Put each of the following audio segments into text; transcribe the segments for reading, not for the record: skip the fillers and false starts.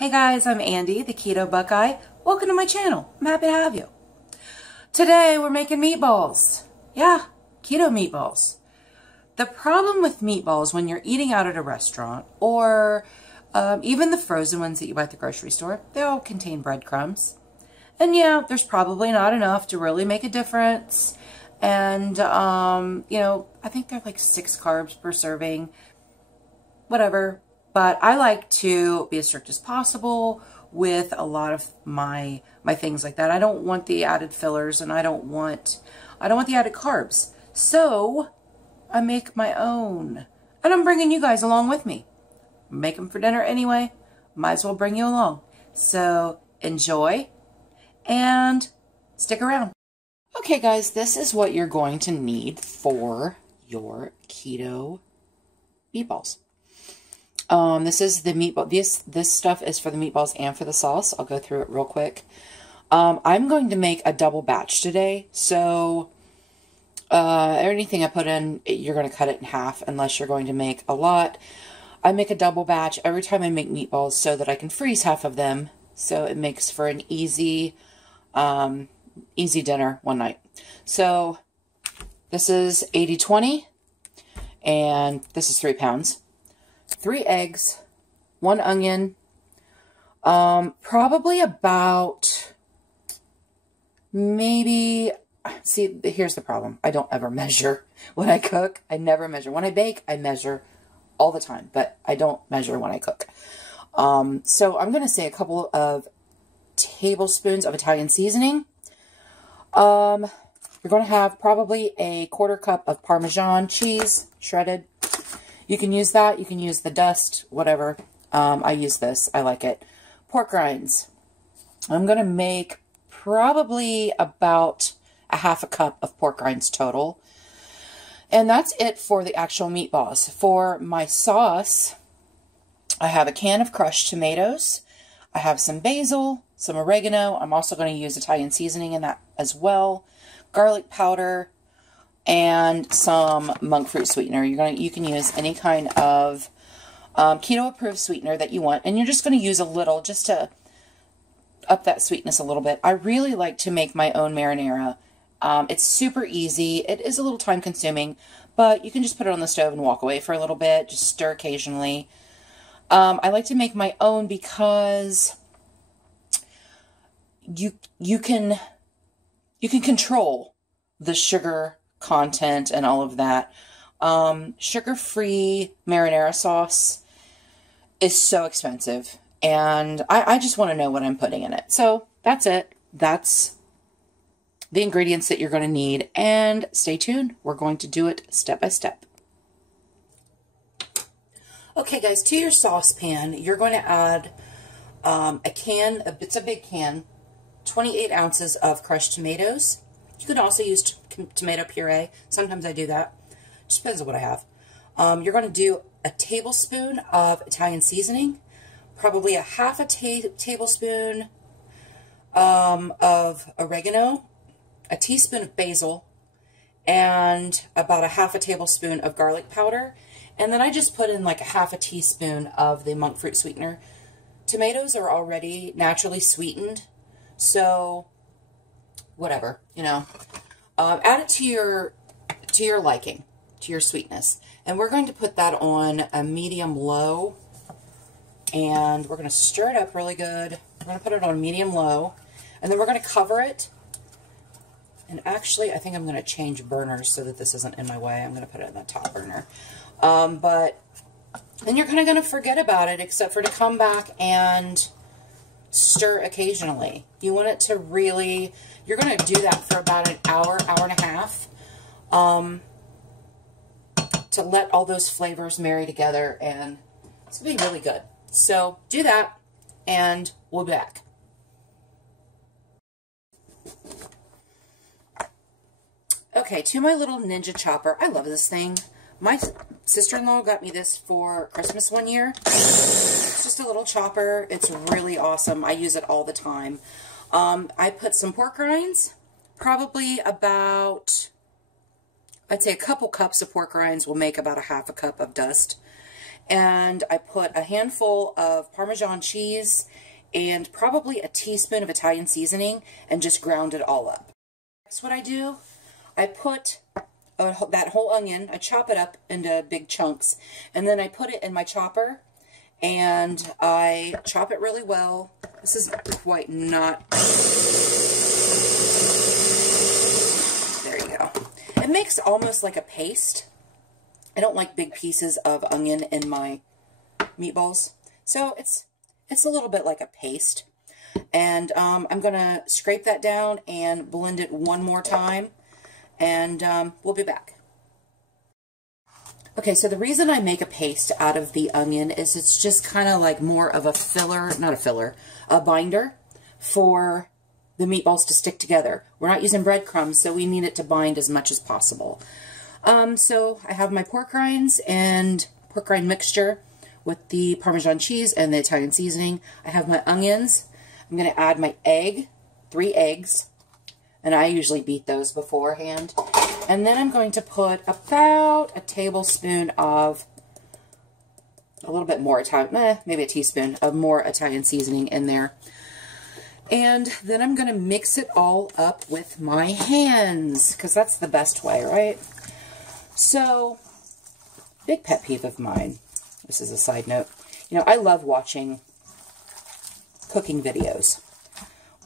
Hey guys, I'm Andy, the Keto Buckeye. Welcome to my channel. I'm happy to have you. Today we're making meatballs. Yeah, keto meatballs. The problem with meatballs when you're eating out at a restaurant or even the frozen ones that you buy at the grocery store, they all contain breadcrumbs. And yeah, there's probably not enough to really make a difference. And, I think they're like 6 carbs per serving. Whatever. But I like to be as strict as possible with a lot of my things like that. I don't want the added fillers and I don't want the added carbs. So I make my own. And I'm bringing you guys along with me. Make them for dinner anyway. Might as well bring you along. So enjoy and stick around. Okay guys, this is what you're going to need for your keto meatballs. This is the meatball. This stuff is for the meatballs and for the sauce. I'll go through it real quick. I'm going to make a double batch today. So, anything I put in, you're going to cut it in half unless you're going to make a lot. I make a double batch every time I make meatballs so that I can freeze half of them. So it makes for an easy dinner one night. So this is 80-20 and this is 3 pounds. 3 eggs, 1 onion, probably about, maybe, see, here's the problem. I don't ever measure when I cook. I never measure. When I bake, I measure all the time, but I don't measure when I cook. So I'm going to say a couple of tablespoons of Italian seasoning. You're going to have probably a 1/4 cup of Parmesan cheese, shredded. You can use that. You can use the dust, whatever. I use this. I like it. Pork rinds. I'm going to make probably about a 1/2 cup of pork rinds total. And that's it for the actual meatballs. For my sauce, I have a can of crushed tomatoes. I have some basil, some oregano. I'm also going to use Italian seasoning in that as well. Garlic powder. And some monk fruit sweetener. You can use any kind of keto approved sweetener that you want, and you're just going to use a little just to up that sweetness a little bit. I really like to make my own marinara. It's super easy. It is a little time consuming, but you can just put it on the stove and walk away for a little bit. Just stir occasionally. I like to make my own because you can control the sugar content and all of that. Sugar-free marinara sauce is so expensive, and I just want to know what I'm putting in it. So that's it. That's the ingredients that you're going to need, and stay tuned. We're going to do it step by step. Okay guys, to your saucepan, you're going to add a can, it's a big can, 28 ounces of crushed tomatoes. You can also use tomato puree. Sometimes I do that. Just depends on what I have. You're going to do a tablespoon of Italian seasoning, probably a 1/2 tablespoon of oregano, a teaspoon of basil, and about a 1/2 tablespoon of garlic powder. And then I just put in like a 1/2 teaspoon of the monk fruit sweetener. Tomatoes are already naturally sweetened, so whatever, add it to your liking, to your sweetness. And we're going to put that on a medium-low, and we're going to stir it up really good. We're going to put it on medium-low, and then we're going to cover it. And actually, I think I'm going to change burners so that this isn't in my way. I'm going to put it in the top burner. And you're kind of going to forget about it, except for to come back and stir occasionally. You want it to really, you're going to do that for about an hour, hour and a half, to let all those flavors marry together, and it's going to be really good. So do that, and we'll be back. Okay, to my little Ninja chopper. I love this thing. My sister-in-law got me this for Christmas one year. It's just a little chopper. It's really awesome. I use it all the time. I put some pork rinds, probably about, I'd say a couple cups of pork rinds will make about a 1/2 cup of dust. and I put a handful of Parmesan cheese and probably a teaspoon of Italian seasoning and just ground it all up. That's what I do. I put that whole onion, I chop it up into big chunks, and then I put it in my chopper and I chop it really well. This is quite not... There you go. It makes almost like a paste. I don't like big pieces of onion in my meatballs, so it's a little bit like a paste. And I'm going to scrape that down and blend it one more time, and we'll be back. Okay, so the reason I make a paste out of the onion is it's just kind of like more of a filler, not a filler, a binder for the meatballs to stick together. We're not using breadcrumbs, so we need it to bind as much as possible. So I have my pork rinds and pork rind mixture with the Parmesan cheese and the Italian seasoning. I have my onions. I'm going to add my egg, 3 eggs, and I usually beat those beforehand. And then I'm going to put about a tablespoon of, a little bit more Italian, maybe a teaspoon of more Italian seasoning in there. And then I'm going to mix it all up with my hands, because that's the best way, right? So, big pet peeve of mine, this is a side note, you know, I love watching cooking videos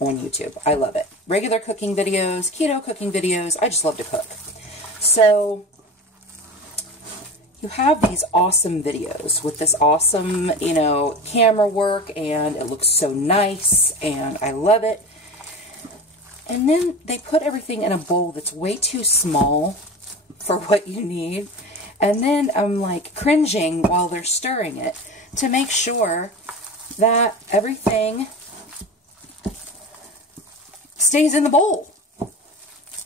on YouTube. I love it. Regular cooking videos, keto cooking videos, I just love to cook. So, you have these awesome videos with this awesome, you know, camera work, and it looks so nice, and I love it. And then they put everything in a bowl that's way too small for what you need. And then I'm like cringing while they're stirring it to make sure that everything stays in the bowl.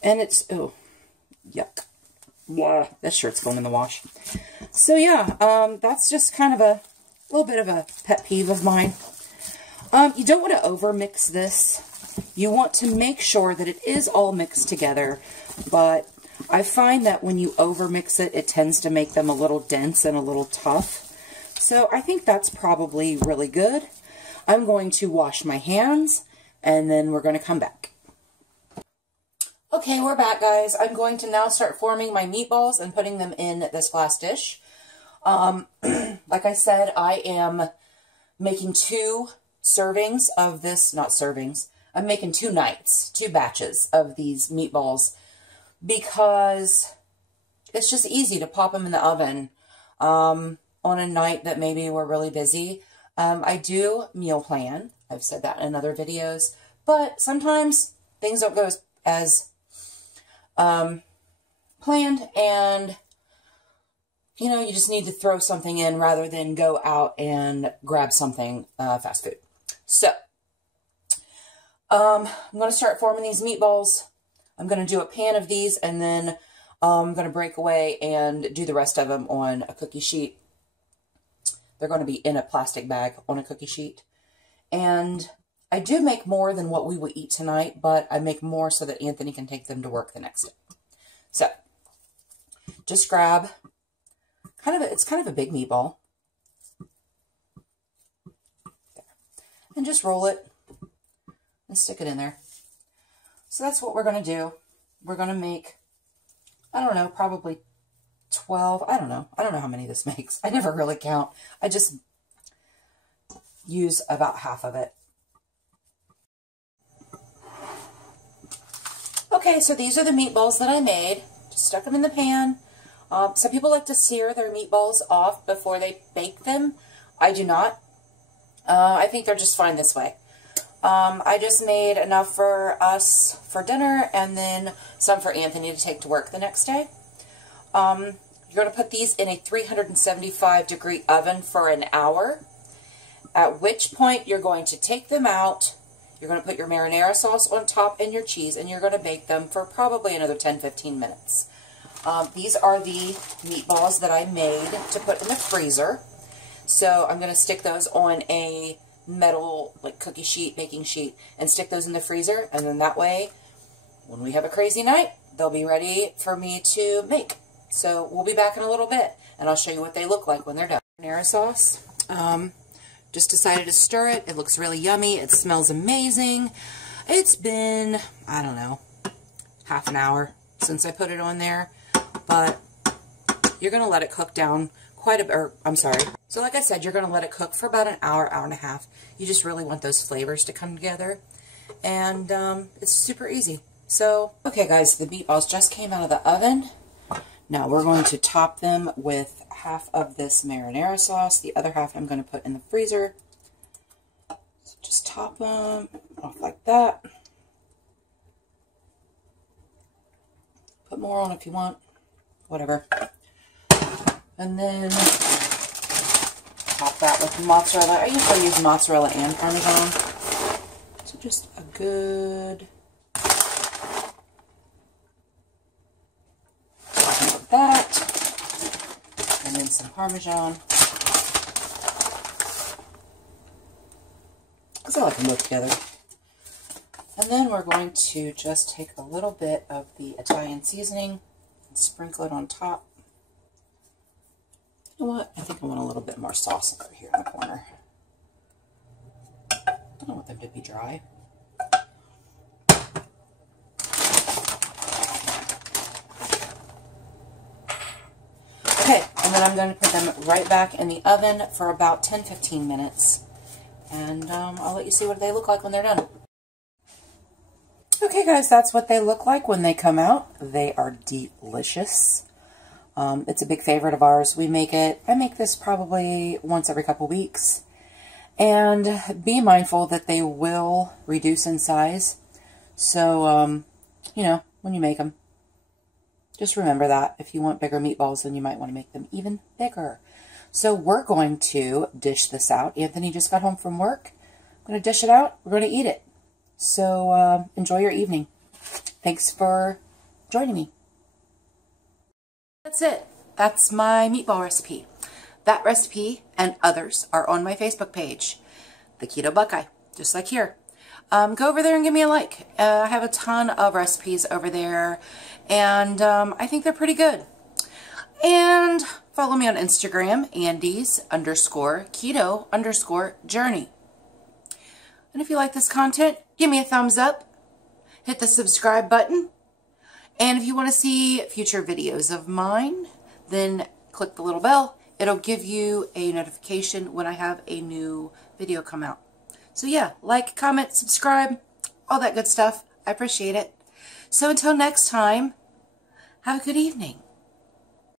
And it's, oh, yuck. Yeah, that shirt's going in the wash. So yeah, that's just kind of a little bit of a pet peeve of mine. You don't want to over mix this. You want to make sure that it is all mixed together, but I find that when you over mix it, it tends to make them a little dense and a little tough. So I think that's probably really good. I'm going to wash my hands, and then we're going to come back. Okay, we're back, guys. I'm going to now start forming my meatballs and putting them in this glass dish. Like I said, I am making 2 servings of this, not servings, I'm making 2 nights, 2 batches of these meatballs, because it's just easy to pop them in the oven on a night that maybe we're really busy. I do meal plan. I've said that in other videos, but sometimes things don't go as planned, and you know, you just need to throw something in rather than go out and grab something fast food. So I'm going to start forming these meatballs. I'm going to do a pan of these, and then I'm going to break away and do the rest of them on a cookie sheet. They're going to be in a plastic bag on a cookie sheet. And I do make more than what we will eat tonight, but I make more so that Anthony can take them to work the next day. So, just grab, it's kind of a big meatball. And just roll it and stick it in there. So that's what we're going to do. We're going to make, I don't know, probably 12. I don't know how many this makes. I never really count. I just use about half of it. Okay, so these are the meatballs that I made. Just stuck them in the pan. Some people like to sear their meatballs off before they bake them. I do not. I think they're just fine this way. I just made enough for us for dinner, and then some for Anthony to take to work the next day. You're going to put these in a 375-degree oven for an hour, at which point you're going to take them out. You're going to put your marinara sauce on top and your cheese, and you're going to bake them for probably another 10-15 minutes. These are the meatballs that I made to put in the freezer. So I'm going to stick those on a metal like cookie sheet, baking sheet, and stick those in the freezer, and then that way when we have a crazy night, they'll be ready for me to make. So we'll be back in a little bit, and I'll show you what they look like when they're done. Marinara sauce. Just decided to stir it. It looks really yummy. It smells amazing. It's been, I don't know, half an hour since I put it on there, but you're going to let it cook down quite a bit, or I'm sorry. So like I said, you're going to let it cook for about an hour, hour and a half. You just really want those flavors to come together, and it's super easy. So, okay guys, the meatballs just came out of the oven. Now we're going to top them with half of this marinara sauce. The other half I'm going to put in the freezer. So just top them off like that. Put more on if you want. Whatever. And then top that with mozzarella. I usually use mozzarella and Parmesan. So just a good... that, and then some Parmesan, because I like them both together. And then we're going to just take a little bit of the Italian seasoning and sprinkle it on top. You know what? I think I want a little bit more sauce over here in the corner. I don't want them to be dry. Okay, and then I'm going to put them right back in the oven for about 10-15 minutes. And I'll let you see what they look like when they're done. Okay guys, that's what they look like when they come out. They are delicious. It's a big favorite of ours. We make it, I make this probably once every couple weeks. And be mindful that they will reduce in size. So, you know, when you make them. Just remember that. If you want bigger meatballs, then you might want to make them even bigger. So we're going to dish this out. Anthony just got home from work. I'm going to dish it out. We're going to eat it. So enjoy your evening. Thanks for joining me. That's it. That's my meatball recipe. That recipe and others are on my Facebook page, The Keto Buckeye, just like here. Go over there and give me a like. I have a ton of recipes over there, and I think they're pretty good. And follow me on Instagram, Andes_keto_journey. And if you like this content, give me a thumbs up, hit the subscribe button, and if you want to see future videos of mine, then click the little bell. It'll give you a notification when I have a new video come out. So yeah, like, comment, subscribe, all that good stuff. I appreciate it. So until next time, have a good evening.